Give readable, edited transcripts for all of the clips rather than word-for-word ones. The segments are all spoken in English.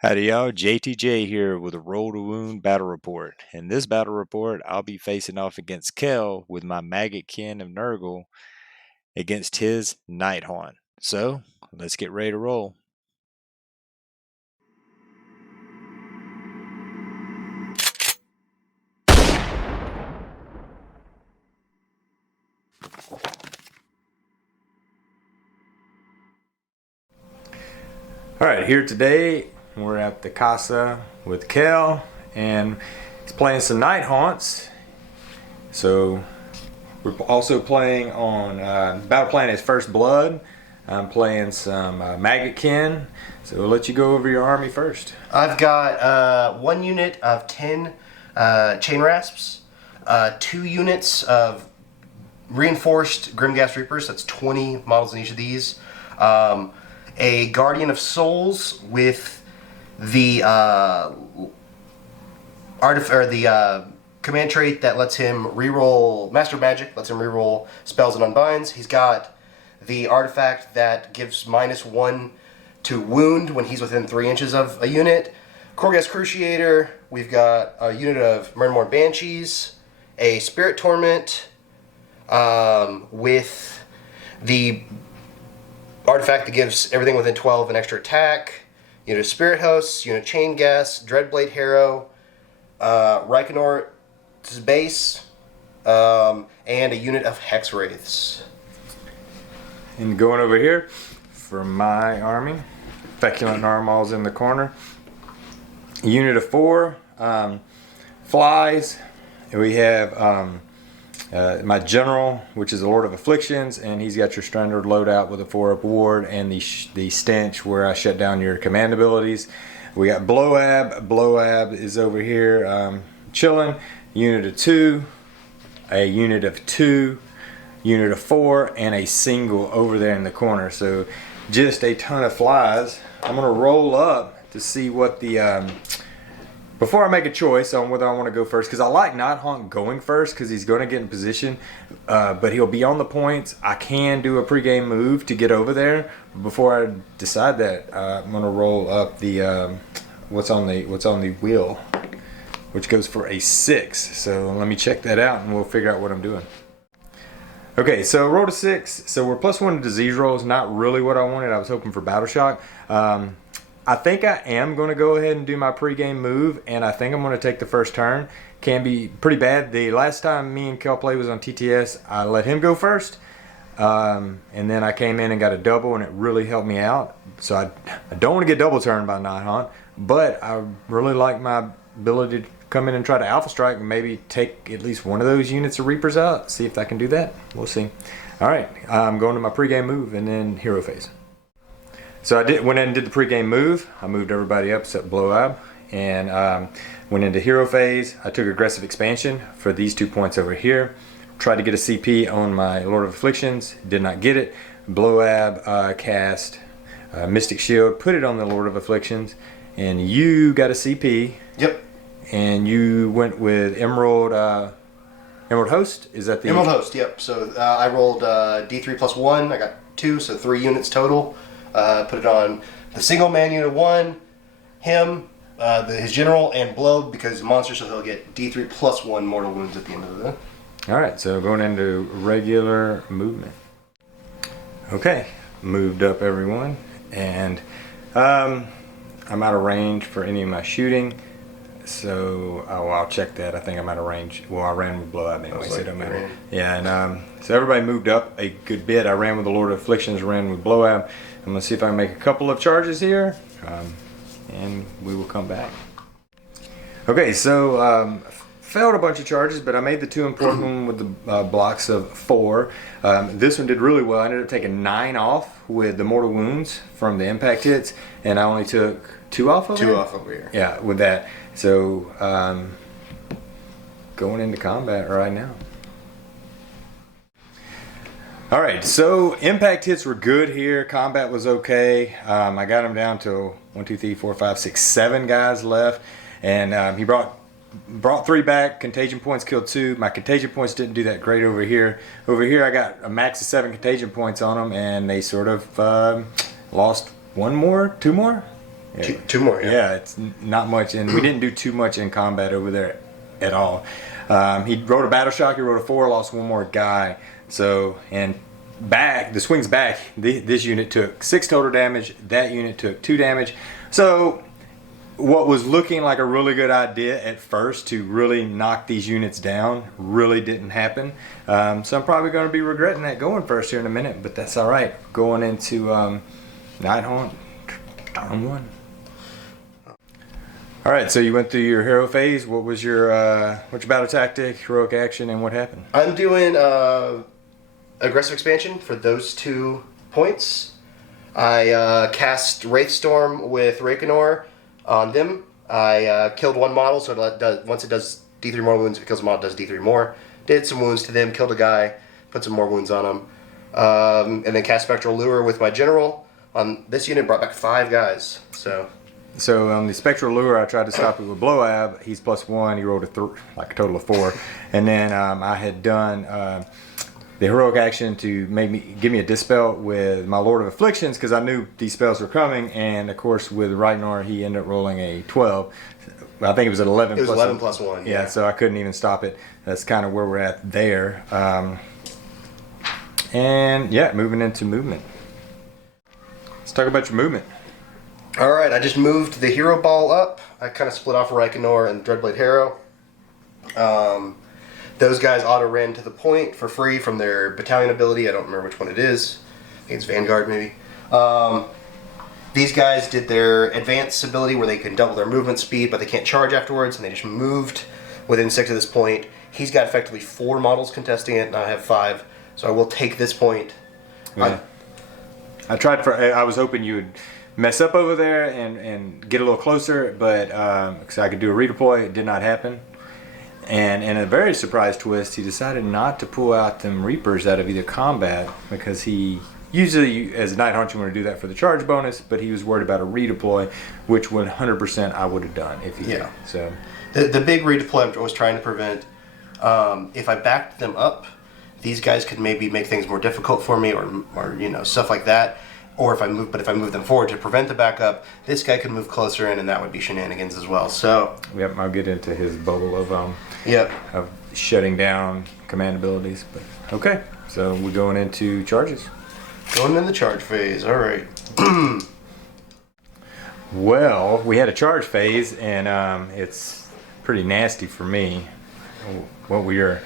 Howdy y'all, JTJ here with a Roll to Wound battle report. In this battle report, I'll be facing off against Kel with my Maggotkin of Nurgle against his Nighthaunt. So, let's get ready to roll. Alright, here today, we're at the Casa with Kel, and he's playing some Nighthaunts. So, we're also playing on, about to play his First Blood. I'm playing some Maggotkin, so we'll let you go over your army first. I've got 1 unit of 10 chain rasps, 2 units of reinforced Grimghast Reapers, that's 20 models in each of these, a Guardian of Souls with the command trait that lets him reroll Master Magic, lets him reroll spells and unbinds. He's got the artifact that gives -1 to wound when he's within 3 inches of a unit. Korghast Cruciator, we've got a unit of Murdermorn Banshees, a Spirit Torment, with the artifact that gives everything within 12 an extra attack, unit of Spirit Hosts, unit of Chain Gas, Dreadblade Harrow, Reichenor's Base, and a unit of Hex Wraiths. And going over here for my army, Feculent Narmal's in the corner. A unit of 4 flies. And we have my general, which is the Lord of Afflictions, and he's got your standard loadout with a 4-up ward and the stench where I shut down your command abilities. We got Blowab. Blowab is over here chilling. Unit of 2, a unit of 2, unit of 4, and a single over there in the corner. So just a ton of flies. I'm gonna roll up to see what the before I make a choice on whether I want to go first, because I like Nighthaunt going first because he's going to get in position, but he'll be on the points. I can do a pregame move to get over there. Before I decide that, I'm going to roll up the what's on the wheel, which goes for a 6. So let me check that out, and we'll figure out what I'm doing. Okay, so rolled a 6. So we're +1 to disease rolls. Not really what I wanted. I was hoping for battle shock. I think I am going to go ahead and do my pregame move, and I think I'm going to take the first turn. Can be pretty bad. The last time me and Kel played was on TTS. I let him go first, and then I came in and got a double, and it really helped me out. So I don't want to get double turned by Nighthaunt, but I really like my ability to come in and try to Alpha Strike and maybe take at least one of those units of Reapers out. See if I can do that. We'll see. All right, I'm going to my pregame move and then hero phase. So I went in and did the pregame move. I moved everybody up except Blowab, and went into hero phase. I took aggressive expansion for these 2 points over here. Tried to get a CP on my Lord of Afflictions. Did not get it. Blowab cast Mystic Shield, put it on the Lord of Afflictions, and you got a CP. Yep. And you went with Emerald Host. Is that the Emerald Host? Yep. So I rolled D3 +1. I got 2, so 3 units total. Put it on the single man unit 1, him, his general, and Blow because he's a monster, so he'll get D3 +1 mortal wounds at the end of it. Alright, so going into regular movement. Okay, moved up everyone, and I'm out of range for any of my shooting, so I'll check that. I think I'm out of range. Well, I ran with Blowout anyway, so it don't matter. Yeah, and so everybody moved up a good bit. I ran with the Lord of Afflictions, ran with Blowout. I'm going to see if I can make a couple of charges here, and we will come back. Okay, so failed a bunch of charges, but I made the 2 important one with the blocks of 4. This one did really well. I ended up taking 9 off with the mortal wounds from the impact hits, and I only took 2 off over 2 here? off over here. Yeah, with that. So going into combat right now. Alright, so impact hits were good here. Combat was okay. I got him down to 1, 2, 3, 4, 5, 6, 7 guys left. And he brought 3 back. Contagion points killed 2. My contagion points didn't do that great over here. Over here I got a max of 7 contagion points on them, and they sort of lost 1 more, 2 more. Two more, yeah. Yeah, it's not much, and we didn't do too much in combat over there at all. He rode a battle shock, he rode a 4, lost one more guy. So, and back, the swings back, this unit took 6 total damage, that unit took 2 damage. So, what was looking like a really good idea at first to really knock these units down really didn't happen. So I'm probably going to be regretting that going first here in a minute, but that's all right. Going into Nighthaunt, turn 1. All right, so you went through your hero phase. What was your what's your battle tactic, heroic action, and what happened? I'm doing aggressive expansion for those 2 points. I cast Wraithstorm with Rakenor on them. I killed 1 model, so once it does D3 more wounds, if it kills a model, it does D3 more. Did some wounds to them, killed a guy, put some more wounds on him. And then cast Spectral Lure with my general. On this unit, brought back 5 guys. So on the Spectral Lure, I tried to stop it with Blowab. He's +1. He rolled a total of 4. And then I had done the heroic action to give me a dispel with my Lord of Afflictions because I knew these spells were coming. And of course, with Ragnar, he ended up rolling a 12. I think it was at 11. It was 11 plus 1. Yeah, so I couldn't even stop it. That's kind of where we're at there. And yeah, moving into movement. Let's talk about your movement. Alright, I just moved the hero ball up. I kind of split off Rakenor and Dreadblade Harrow. Those guys auto-ran to the point for free from their battalion ability. I don't remember which one it is. I think it's Vanguard, maybe. These guys did their advanced ability where they can double their movement speed, but they can't charge afterwards, and they just moved within 6 at this point. He's got effectively 4 models contesting it, and I have 5, so I will take this point. Yeah. I was hoping you would mess up over there and get a little closer, but because I could do a redeploy, it did not happen. And in a very surprise twist, he decided not to pull out them Reapers out of either combat because he usually, as a Nighthaunt, you want to do that for the charge bonus, but he was worried about a redeploy, which 100% I would have done if he did. So the big redeploy I was trying to prevent. If I backed them up, these guys could maybe make things more difficult for me, or you know, stuff like that. Or if I move them forward to prevent the backup, this guy could move closer in, and that would be shenanigans as well. So yep, I'll get into his bubble of of shutting down command abilities. But okay, so we're going into charges. Going in the charge phase. All right. Well, we had a charge phase, and it's pretty nasty for me. What we are,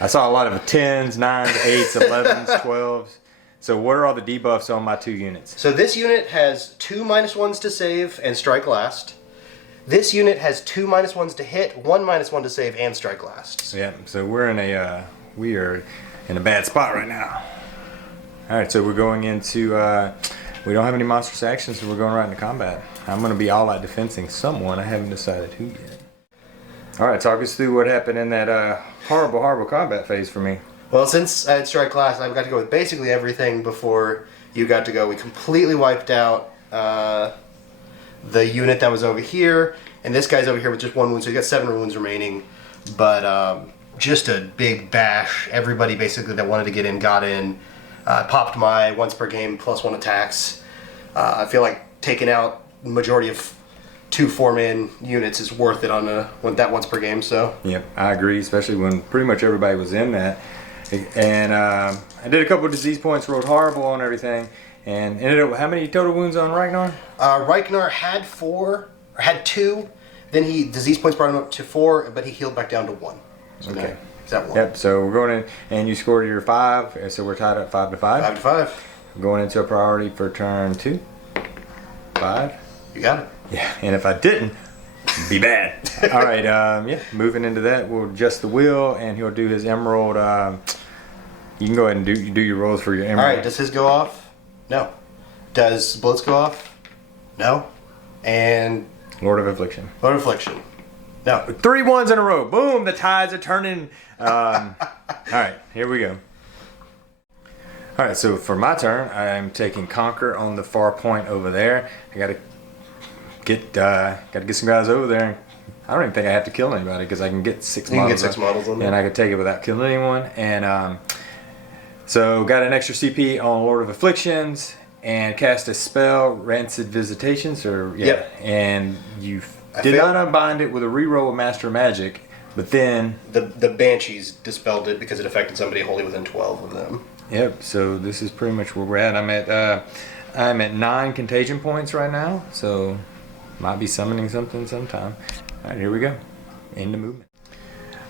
I saw a lot of 10s, 9s, 8s, 11s, 12s. So what are all the debuffs on my 2 units? So this unit has 2 -1s to save and strike last. This unit has 2 -1s to hit, 1 -1 to save and strike last. Yeah, so we are in a bad spot right now. All right, so we're going into, we don't have any monstrous actions, so we're going right into combat. I'm going to be all out defensing someone. I haven't decided who yet. All right, talk us through what happened in that horrible, horrible combat phase for me. Well, since I had strike last, I've got to go with basically everything before you got to go. We completely wiped out the unit that was over here, and this guy's over here with just 1 wound, so he's got 7 wounds remaining. But just a big bash. Everybody basically that wanted to get in got in. Popped my once per game +1 attacks. I feel like taking out the majority of 2 4-man units is worth it on that once per game. So yep, I agree, especially when pretty much everybody was in that. And I did a couple of disease points, rolled horrible on everything, and ended up, how many total wounds on Ragnar? Ragnar had 2, then he disease points brought him up to 4, but he healed back down to 1. So okay. Is that 1? Yep, so we're going in, and you scored your 5, so we're tied up 5 to 5. 5 to 5. I'm going into a priority for turn 2. 5. You got it. Yeah, and if I didn't, it'd be bad. All right, yeah, moving into that, we'll adjust the wheel, and he'll do his emerald. You can go ahead and do your rolls for your emerald. All right, does his go off? No. Does Blitz go off? No. And Lord of Affliction. Lord of Affliction. No. 3 1s in a row. Boom, the tides are turning. All right, here we go. All right, so for my turn, I'm taking Conquer on the far point over there. I gotta get some guys over there. I don't even think I have to kill anybody because I can get 6 models. You can get 6 models on there. And I can take it without killing anyone. And so got an extra CP on Lord of Afflictions, and cast a spell, Rancid Visitations, or yeah, Yep. and you did not unbind it with a reroll of Master Magic, but then the Banshees dispelled it because it affected somebody wholly within 12 of them. Yep. So this is pretty much where we're at. I'm at 9 contagion points right now, so might be summoning something sometime. All right, here we go. Into movement.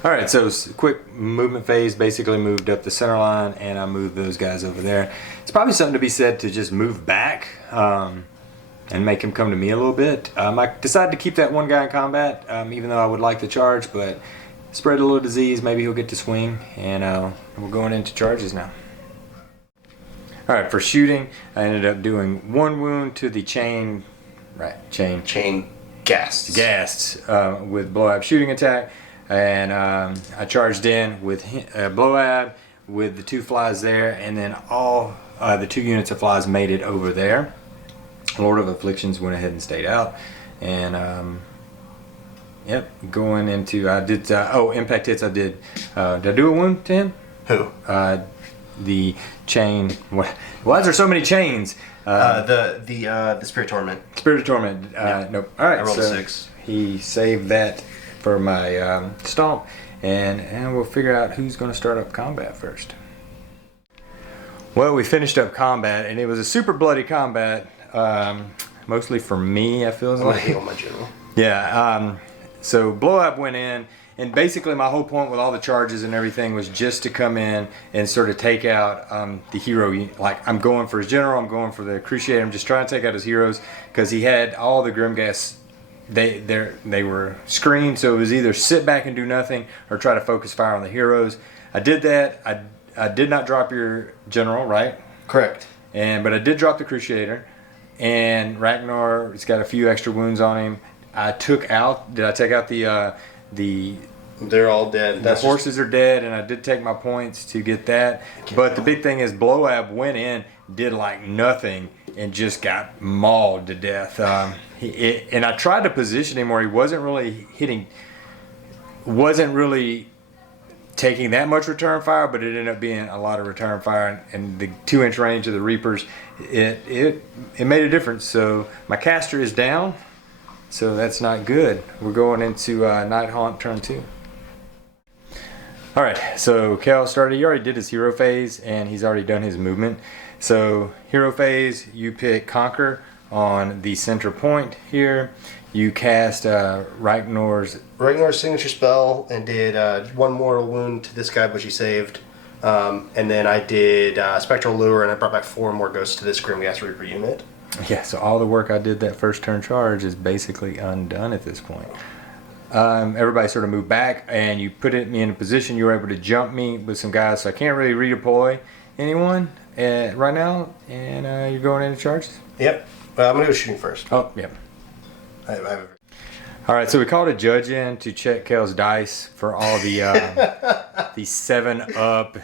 All right, so quick movement phase. Basically moved up the center line, and I moved those guys over there. It's probably something to be said to just move back and make him come to me a little bit. I decided to keep that one guy in combat, even though I would like the charge, but spread a little disease. Maybe he'll get to swing, and we're going into charges now. All right, for shooting, I ended up doing 1 wound to the chain Gasts. With blow-ab shooting attack, and I charged in with blow-ab with the 2 flies there, and then all the 2 units of flies made it over there. Lord of Afflictions went ahead and stayed out, and yep, going into impact hits. I did. Did I do a wound to him? Who? The chain. Why is there so many chains? The Spirit Torment. Spirit of Torment. Nope. All right. I rolled a 6. He saved that for my stomp, and we'll figure out who's going to start up combat first. Well, we finished up combat, and it was a super bloody combat. Mostly for me, I feel I'm like. gonna heal my general. Yeah. So blow up went in, and basically my whole point with all the charges and everything was just to come in and sort of take out the hero. Like, I'm going for his general, I'm going for the Cruciator, I'm just trying to take out his heroes, because he had all the Grimgas. They were screened, so it was either sit back and do nothing or try to focus fire on the heroes. I did that. I did not drop your general, right? Correct. But I did drop the Cruciator, and Ragnar has got a few extra wounds on him. Did I take out the They're all dead. The horses are dead, and I did take my points to get that. But the big thing is, Blow-Ab went in, did like nothing, and just got mauled to death. And I tried to position him where he wasn't really taking that much return fire, but it ended up being a lot of return fire. And the 2-inch range of the Reapers, it made a difference. So my caster is down, so that's not good. We're going into Nighthaunt turn 2. Alright, so Cal started. He already did his hero phase, and he's already done his movement. So hero phase, you pick Conquer on the center point here. You cast Ragnar's signature spell and did 1 mortal wound to this guy, which he saved. And then I did Spectral Lure, and I brought back 4 more ghosts to this Grimgas Reaper unit. Yeah, so all the work I did that first turn charge is basically undone at this point. Everybody sort of moved back, and you put me in a position. You were able to jump me with some guys, so I can't really redeploy anyone right now. And you're going into charges? Yep. I'm going to go shooting first. Oh, yep. All right, so we called a judge in to check Kel's dice for all the 7-up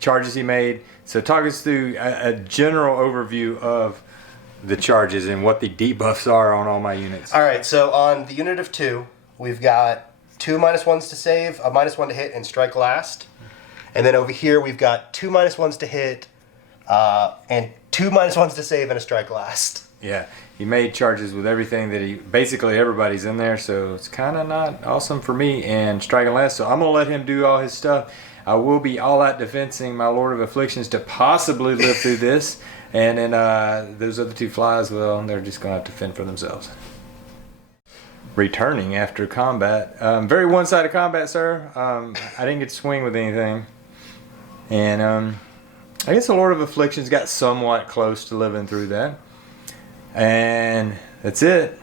charges he made. So talk us through a general overview of the charges and what the debuffs are on all my units. All right, so on the unit of 2, we've got 2 -1s to save, a -1 to hit, and strike last. And then over here, we've got 2 -1s to hit, and 2 -1s to save, and a strike last. Yeah, he made charges with everything that basically everybody's in there, so it's kind of not awesome for me and striking last. So I'm going to let him do all his stuff. I will be all out defensing my Lord of Afflictions to possibly live through this. And then those other 2 flies, well, they're just going to have to fend for themselves. Returning after combat. Very one-sided combat, sir. I didn't get to swing with anything. And I guess the Lord of Afflictions got somewhat close to living through that. And that's it.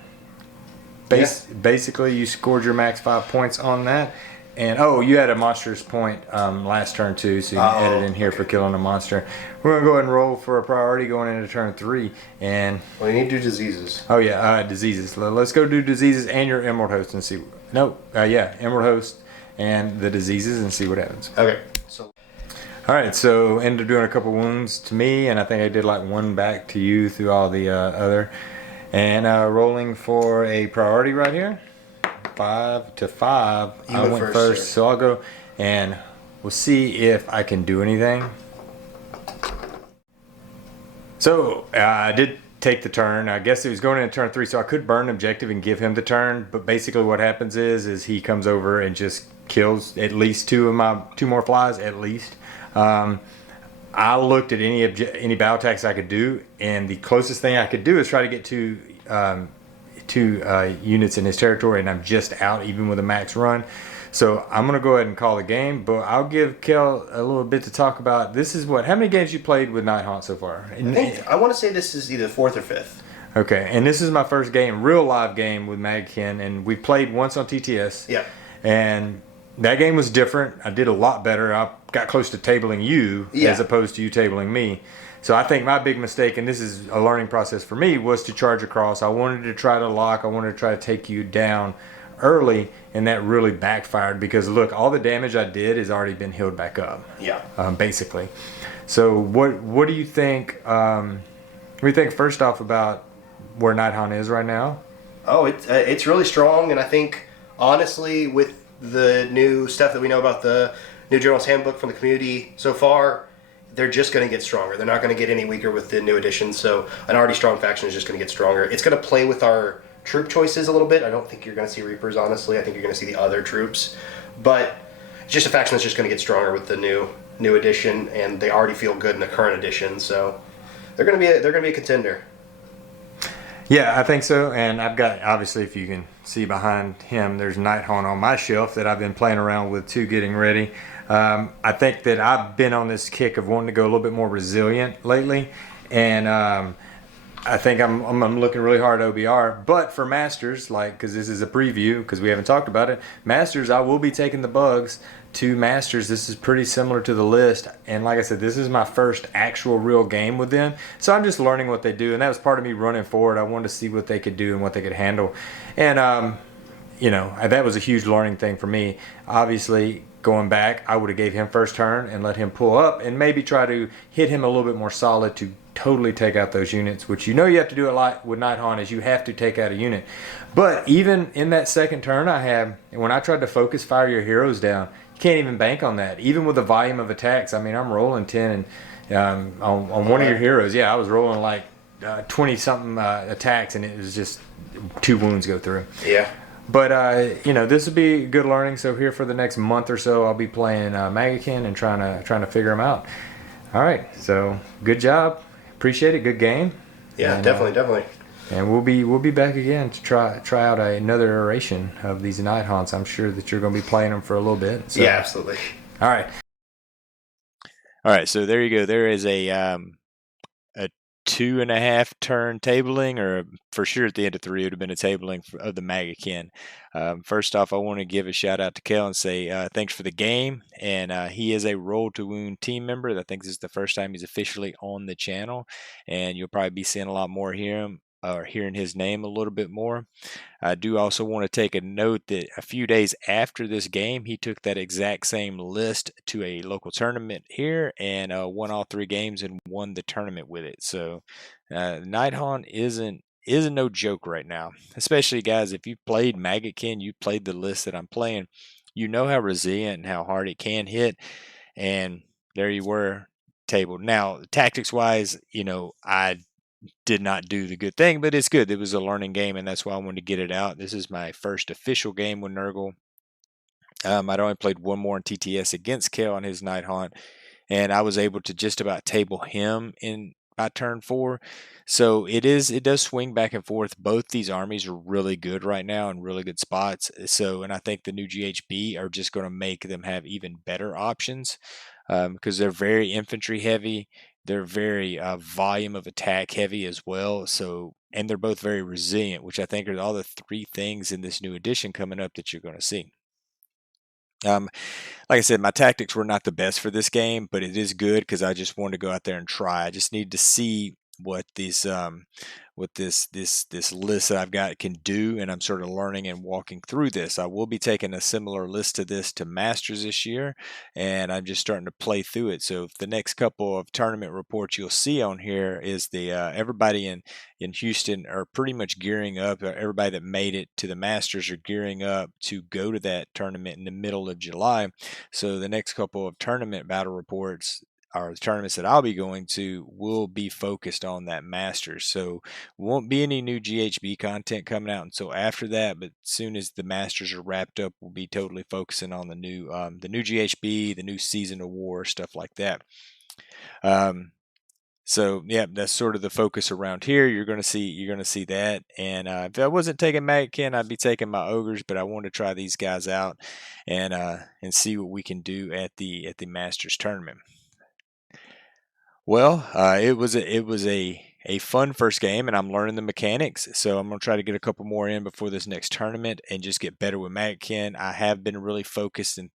Basically, you scored your max 5 points on that. And you had a monstrous point last turn too, so you can add it in here for killing a monster. We're gonna go ahead and roll for a priority going into turn 3. And well, you need to do diseases. Oh yeah, diseases. Let's go do diseases and your Emerald Host and see. Emerald Host and the diseases and see what happens. Okay. So. All right, so ended up doing a couple wounds to me, and I think I did like 1 back to you through all the other. And rolling for a priority right here. 5 to 5. I went first, so I'll go, and we'll see if I can do anything. So I did take the turn. I guess it was going into turn 3, so I could burn an objective and give him the turn. But basically, what happens is he comes over and just kills at least two more flies at least. Um, I looked at any battle attacks I could do, and the closest thing I could do is try to get two units in his territory, and I'm just out even with a max run. So I'm gonna go ahead and call the game, but I'll give Kel a little bit to talk about. This is how many games you played with Nighthaunt so far? I want to say this is either fourth or fifth. Okay, and this is my first game, real live game with Maggotkin, and we played once on TTS. Yeah. And that game was different. I did a lot better. I got close to tabling you as opposed to you tabling me. So I think my big mistake, and this is a learning process for me, was to charge across. I wanted to try to lock. I wanted to try to take you down early, and that really backfired because look, all the damage I did has already been healed back up. Yeah. Basically. So what do you think? What do you think first off about where Nighthaunt is right now? Oh, it's really strong, and I think honestly, with the new stuff that we know about the new Journal's Handbook from the community so far, they're just going to get stronger. They're not going to get any weaker with the new additions. So an already strong faction is just going to get stronger. It's going to play with our troop choices a little bit. I don't think you're going to see Reapers, honestly. I think you're going to see the other troops. But it's just a faction that's just going to get stronger with the new edition, and they already feel good in the current edition. So they're going to be a contender. Yeah, I think so. And I've got, obviously, if you can see behind him, there's Nighthaunt on my shelf that I've been playing around with too, getting ready. I think that I've been on this kick of wanting to go a little bit more resilient lately. And I think I'm looking really hard at OBR. But for Masters, because this is a preview, because we haven't talked about it, Masters, I will be taking the bugs to Masters. This is pretty similar to the list, and like I said, this is my first actual real game with them, so I'm just learning what they do, and that was part of me running forward. I wanted to see what they could do and what they could handle, and that was a huge learning thing for me. Obviously, going back, I would have gave him first turn and let him pull up and maybe try to hit him a little bit more solid to totally take out those units, which you have to do a lot with Nighthaunt, is you have to take out a unit. But even in that second turn when I tried to focus fire your heroes down, you can't even bank on that. Even with the volume of attacks, I mean, I'm rolling 10 and on one of your heroes, I was rolling like 20-something attacks, and it was just 2 wounds go through. Yeah. But, this will be good learning. So here for the next month or so, I'll be playing Maggotkin and trying to figure them out. All right. So good job. Appreciate it. Good game. Yeah, and, definitely. And we'll be back again to try out another iteration of these Nighthaunts. I'm sure that you're going to be playing them for a little bit. So. Yeah, absolutely. All right. All right. So there you go. There is a 2.5 turn tabling, or for sure at the end of 3 it would have been a tabling of the Maggotkin. First off, I want to give a shout out to Kel and say thanks for the game. And he is a Roll to Wound team member. I think this is the first time he's officially on the channel, and you'll probably be seeing a lot more hearing his name a little bit more. I do also want to take a note that a few days after this game, he took that exact same list to a local tournament here and won all 3 games and won the tournament with it. So Nighthaunt isn't no joke right now. Especially, guys, if you played Maggotkin, you played the list that I'm playing, you know how resilient and how hard it can hit. And there you were, tabled. Now, tactics-wise, I did not do the good thing, but it's good. It was a learning game, and that's why I wanted to get it out. This is my first official game with Nurgle. I'd only played one more in TTS against Kel on his Nighthaunt, and I was able to just about table him by turn 4. So it does swing back and forth. Both these armies are really good right now in really good spots. And I think the new GHB are just going to make them have even better options because they're very infantry heavy. They're very volume of attack heavy as well. And they're both very resilient, which I think are all the 3 things in this new edition coming up that you're going to see. Like I said, my tactics were not the best for this game, but it is good because I just wanted to go out there and try. I just need to see what this list that I've got can do, and I'm sort of learning and walking through this. I will be taking a similar list to this to Masters this year, and I'm just starting to play through it. So the next couple of tournament reports you'll see on here is the everybody in Houston are pretty much gearing up. Everybody that made it to the Masters are gearing up to go to that tournament in the middle of July. So the next couple of tournament battle reports, or the tournaments that I'll be going to will be focused on that Masters. So won't be any new GHB content coming out until after that. But as soon as the Masters are wrapped up, we'll be totally focusing on the new GHB, the new Season of War, stuff like that. So yeah, that's sort of the focus around here. You're gonna see that. And if I wasn't taking Maggotkin, I'd be taking my ogres. But I want to try these guys out and see what we can do at the Masters tournament. Well, it was a fun first game, and I'm learning the mechanics. So I'm gonna try to get a couple more in before this next tournament, and just get better with Maggotkin. I have been really focused in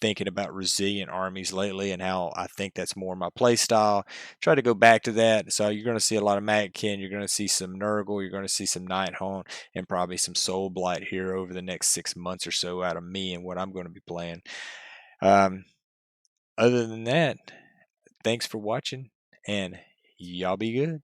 thinking about resilient armies lately, and how I think that's more my play style. Try to go back to that. So you're gonna see a lot of Maggotkin. You're gonna see some Nurgle. You're gonna see some Nighthaunt, and probably some Soul Blight here over the next 6 months or so out of me and what I'm going to be playing. Other than that, thanks for watching, and y'all be good.